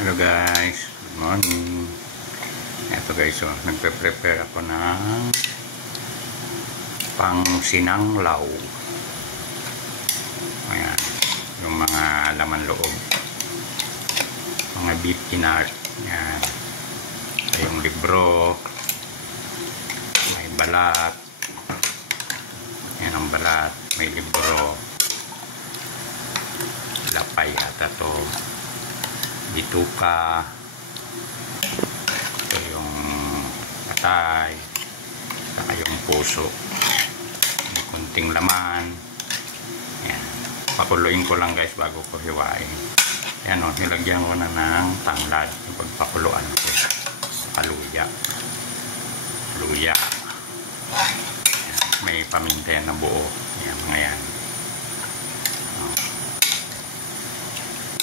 Hello guys, good morning. Ito guys, nagpe-prepare ako ng pang sinanglaw. Ayan, yung mga laman loob, mga beef inart. Ayan, ito yung libro, may balat. Ayan ang balat, may libro, lapay ata to, bituka, ito yung patay, saka yung puso, may kunting laman. Ayan, pakuluin ko lang guys bago ko hiwain. Ayan o, nilagyan ko na ng tanglad yung pagpakuluan ko, saka luya. Ayan, may paminta na buo. Ayan, mga yan.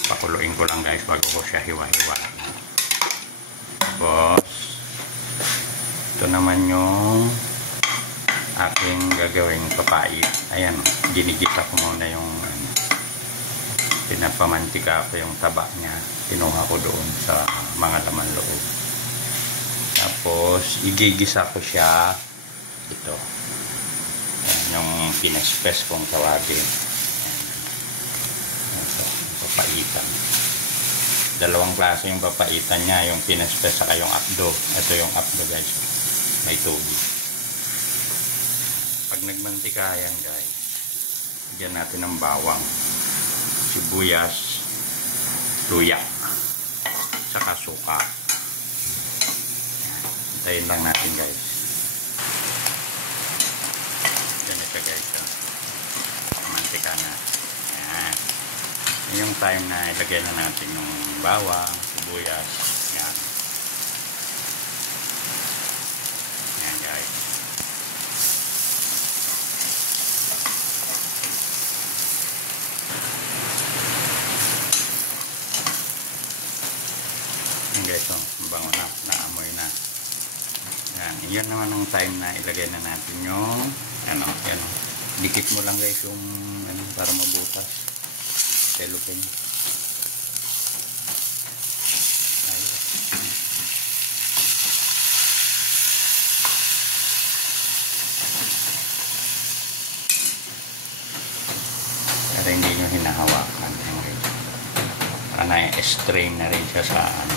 Pakuluin ko lang guys bago ko siya hiwa-hiwa. Tapos ito naman yung aking gagawing papait. Ayan, ginigisa ko muna yung pinapamantika ko yung taba niya, kinuha ko doon sa mga laman loob. Tapos igigisa ko siya ito. Ayan, yung pinaspes kong tawagin, papaitan. Dalawang klase yung papaitan niya, yung pinaspes saka yung apdo. Ito yung apdo guys, may tubig. Pag nagmantika yan guys, bigyan natin ng bawang, sibuyas, luya, saka suka. Hintayin lang natin guys. Ganito guys, mantika na. Ayan, yung time na ilagay na natin yung bawang, sibuyas. Yan. Yan guys. Yan guys, oh, mabango na, naamoy na. Yan, yan naman ang time na ilagay na natin yung ano, yan, oh. Dikit mo lang guys yung ano, para mabutas. Cellophane. Para hindi nyo hinahawakan. Para na-strain na rin siya sa ano.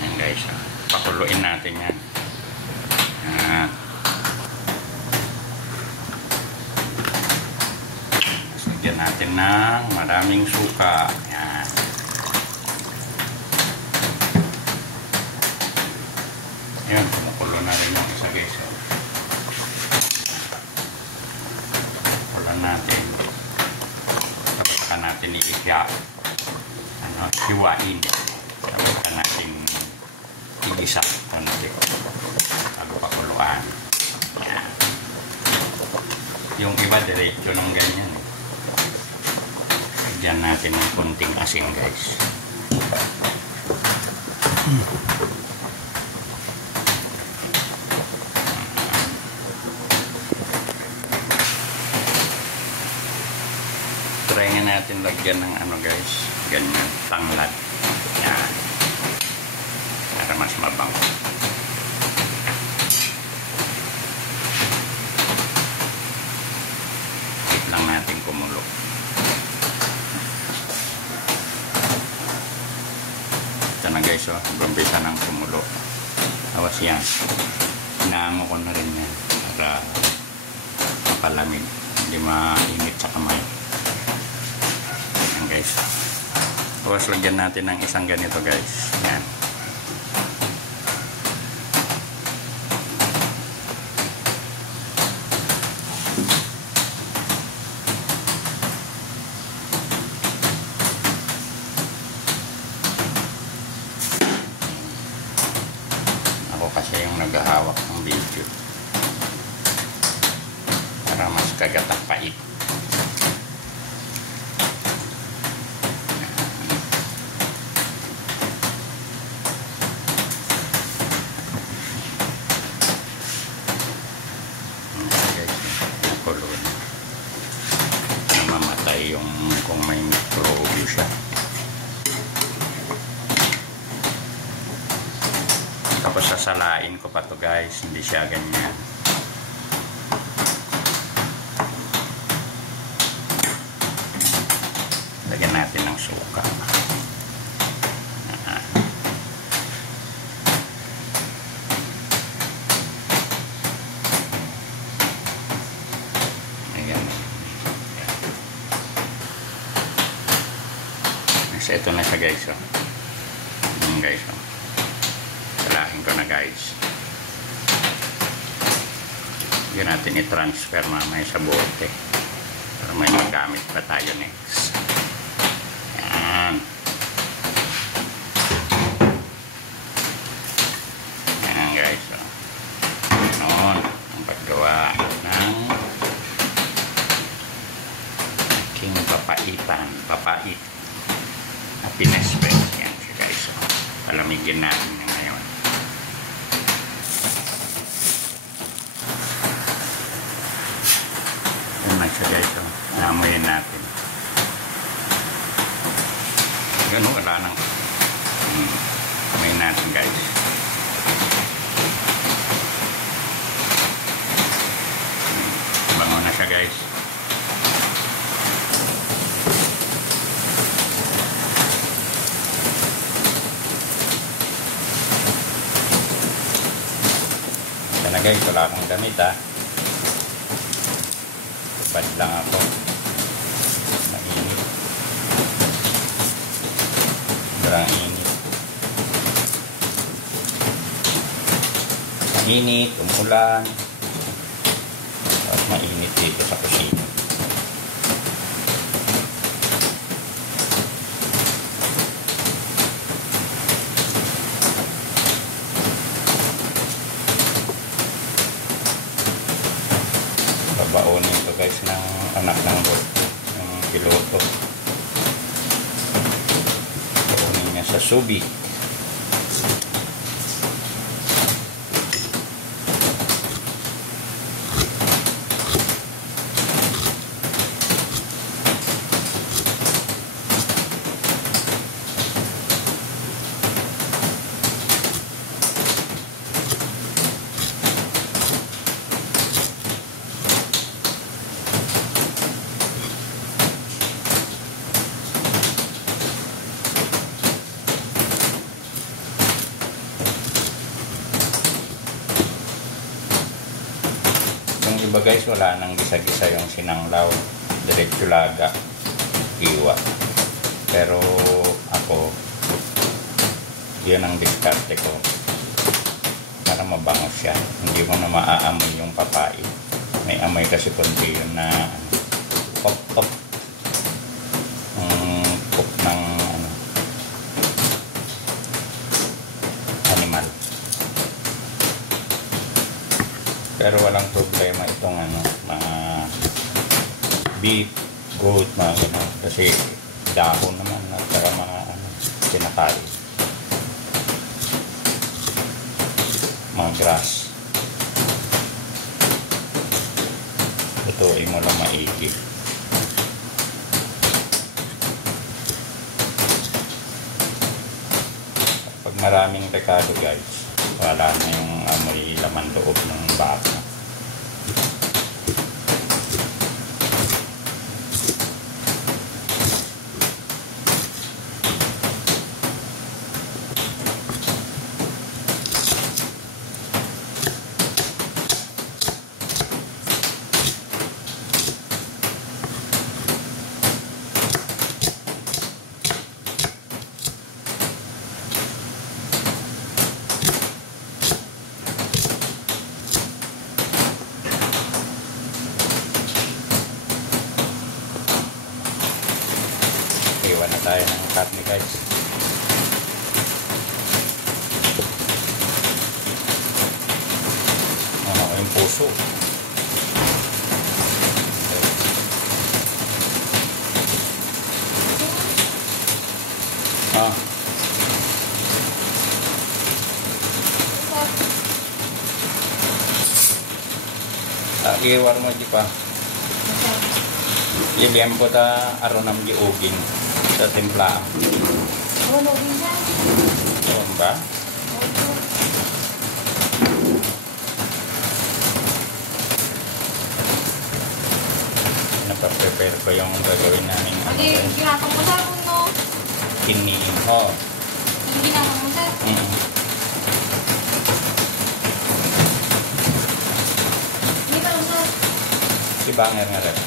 Ayan guys, pakuluin natin yan. Lagyan natin ng maraming suka. Yan. Yan, kumukulo na rin yung isa guys. Kulan natin. Tapos ka natin iisya. Ano, hiwain. Tapos ka natin igisa. Bago pakuluan. Yan. Yung iba diretso ng ganyan. Diyan natin ng kunting asin guys. Try nga natin lagyan ng ano guys, ganyan, tanglad. Yan. Para mas mabango. Wait lang natin kumulo. Na guys, oh, umpisa ng kumulo. Awas yan, inaango ko na rin yan para mapalamig, hindi mainit sa kamay. Yan guys, awas lagyan natin ng isang ganito guys. Yan. Kasi yung naghahawak ng video para mas kagatang pait. guys. pakulo na. Na mamatay yung kung may mikrobyo siya. Tapos sasalain ko pa to guys, hindi siya ganyan. Lagyan natin ng suka. Ayan. So, ito na siya guys. Oh. Ayan guys. Oh. Salahin ko na guys. Yun natin i-transfer mamaya sa bote. Para may magamit pa tayo next. Yan. Yan guys. So, noon ang paggawa ng aking papaitan. Papait. Happiness best. Yan siya guys. So, palamigin natin ngayon. Yan na siya guys. So, namuhin natin. Yan o, wala nang may natin guys. Bango na siya guys. Yan na guys, wala akong damit ha. Bad lang ako. Mainit. Sobrang init. Mainit, umulan. At mainit dito sa kusina. Babaonin ito guys ng anak ng piloto. Baonin niya sa subi. Iba guys, wala nang gisa-gisa yung sinanglaw, diretso laga, iwa. Pero ako, yun ang diskarte ko para mabango siya. Hindi mo na maaamoy yung papait. May amoy kasi konti yun na pop-pop pop ng animal. Pero walang problema itong mga beef, goat, mga gano'n. Kasi dahon naman at saka mga pinakari. Mga grass. Lutuin mo lang maigi. Pag maraming rekado guys, wala na yung amoy laman loob ng baka. Iwan na tayo ng karne guys. Yung puso. Iwan mo di pa. Liliam po ta aron ng giugin sa timpla. Wala din yan. Oo ba? Napaprepare ko yung gagawin namin. Ano yung ginatang mo sa akin, no? Kiniin. Oo. Yung ginatang mo sa Hindi pa lang sa... Si Banger nga rin.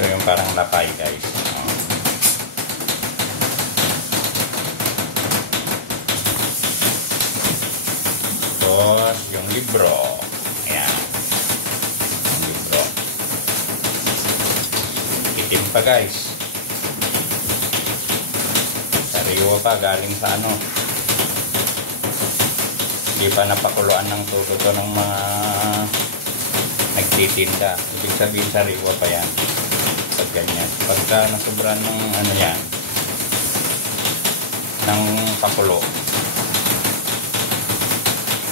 Ito yung parang lapay, guys. Oo. Tapos, yung libro. Ayan. Yung libro. Itim pa, guys. Sariwa pa, galing sa ano. Hindi pa napakuluan ng tuto to ng mga nagtitinda. Ibig sabihin, sariwa pa yan. Pag ganyan. Pagka nasobran ng ano yan, ng pakulo,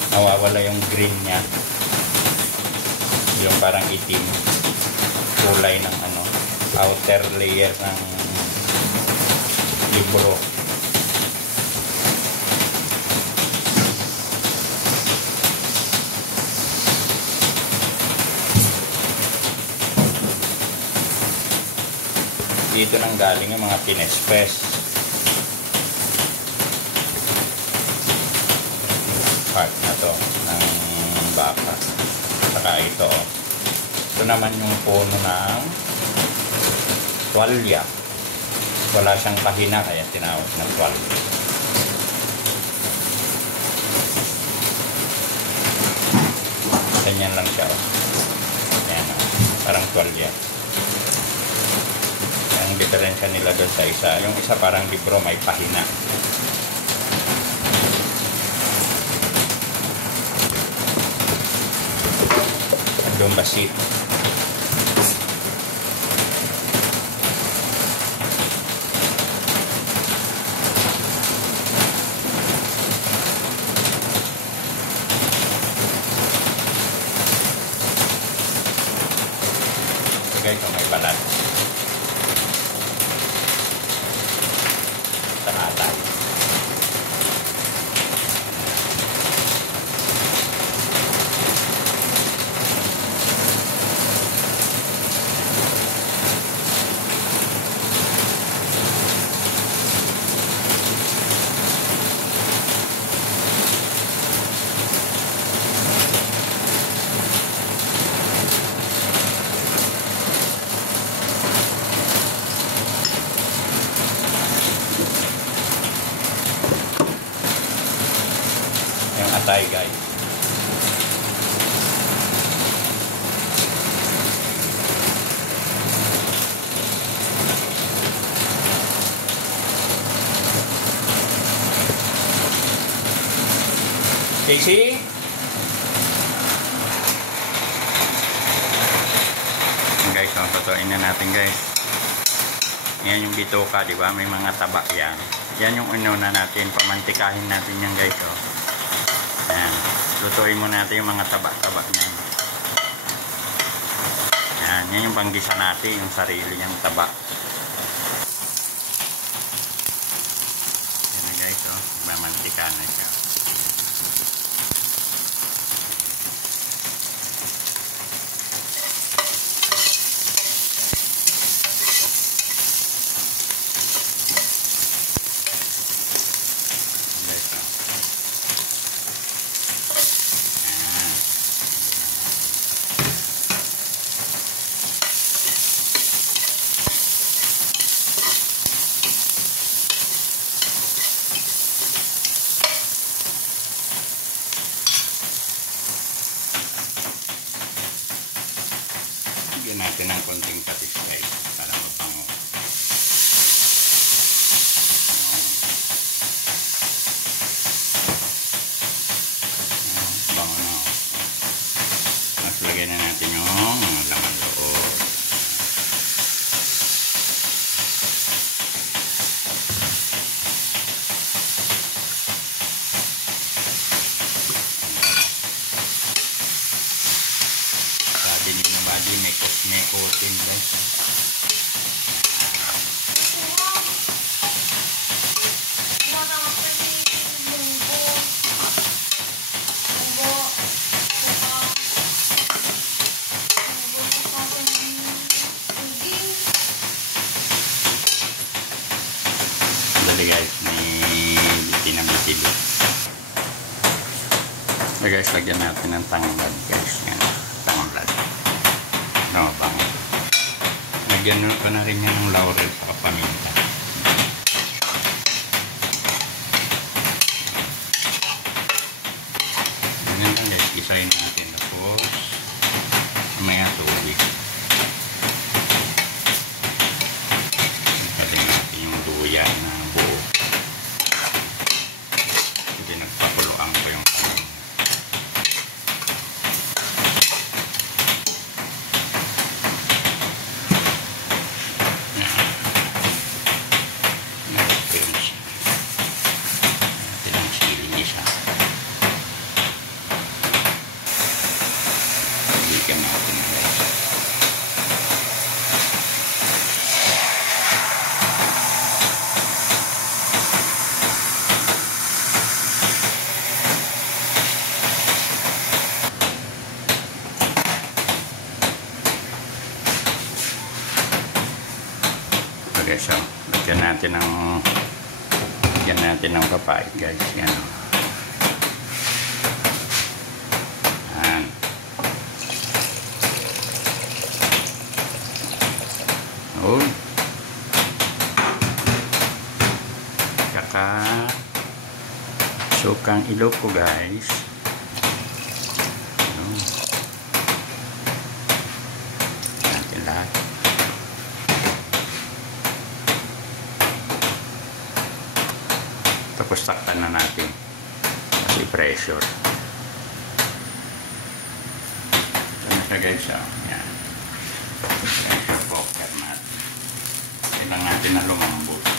nawawala yung green niya, yung parang itim kulay ng ano, outer layer ng libro. Dito nang galing yung mga pinespes. Part na to ng baka. Saka ito. Ito naman yung puno ng tuwalya. Wala siyang pahina kaya tinawag na tuwalya. Ganyan lang siya. Ayan, parang tuwalya. Ang diferensya nila doon sa isa. Yung isa parang libro may pahina. Doon basit. Sige, ito may balat. Sa atay. Yung atay, guys. Casey? Guys, tutuin na natin, guys. Yan yung bitoka, di ba? May mga taba yan. Yan yung inuna natin. Pamantikahin natin yan, guys. Oh. Yan. Lutuin mo natin yung mga taba-taba niyan. Yan. Yan yung panggisa natin. Yung sarili niyang taba. Yan na, guys. Oh. Mamantika na siya. Lagyan natin ng konting patis, guys, para mapango. Bango na. Mas lagyan na natin yung mga laman loob. Sabi ni Hindi may coating guys. Dali guys, may biti ng bitili. So guys, lagyan natin ng tanglad guys. Yan, tanglad. No, bango. Lagyan ko na rin yan ng laurel sa paminta. Ganyan lang guys, isayin natin. Tapos, may tubig. Lagyan natin yung luya na buo. Hindi nagpakuluan ko yung kanin. Okay, so lagyan natin ng papaya guys. Yan. Yan. Oh. Kaka sukang Ilocos guys. Natin lahat. Tapos takpan na natin kasi pressure. Ito na siya guys. Yan. Pressure cooker natin. Kailangan natin na lumambot. Ito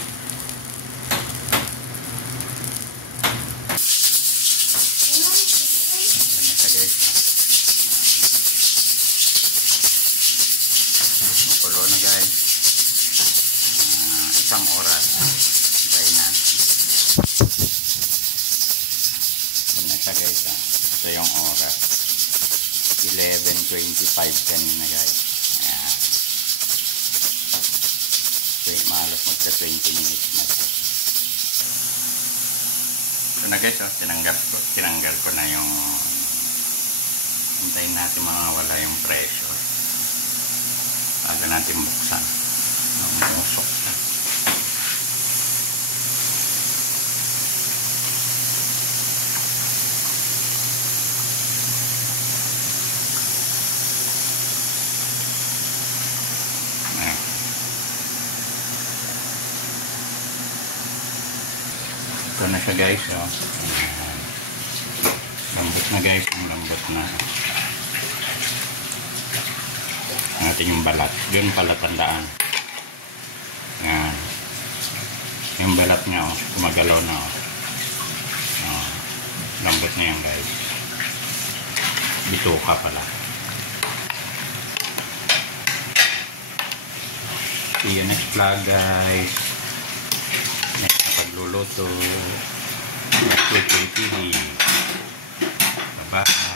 na siya guys. Makulo na guys. Isang oras. Hintayin natin. Guys, ito yung oras 11:25 kanina guys. Ayan. So, malas magka 20 minutes na ito. So na guys, tinanggal ko na yung hintayin natin mawala yung pressure bago natin buksan. Umusok na. Ito na siya guys. Lambot na guys. Lambot na. Natin yung balat. Doon pala tandaan. Yan. Yung balat niya gumagalaw na. Lambot na yan guys. Bituka pala. See you next vlog guys. Pagluluto. Bye-bye.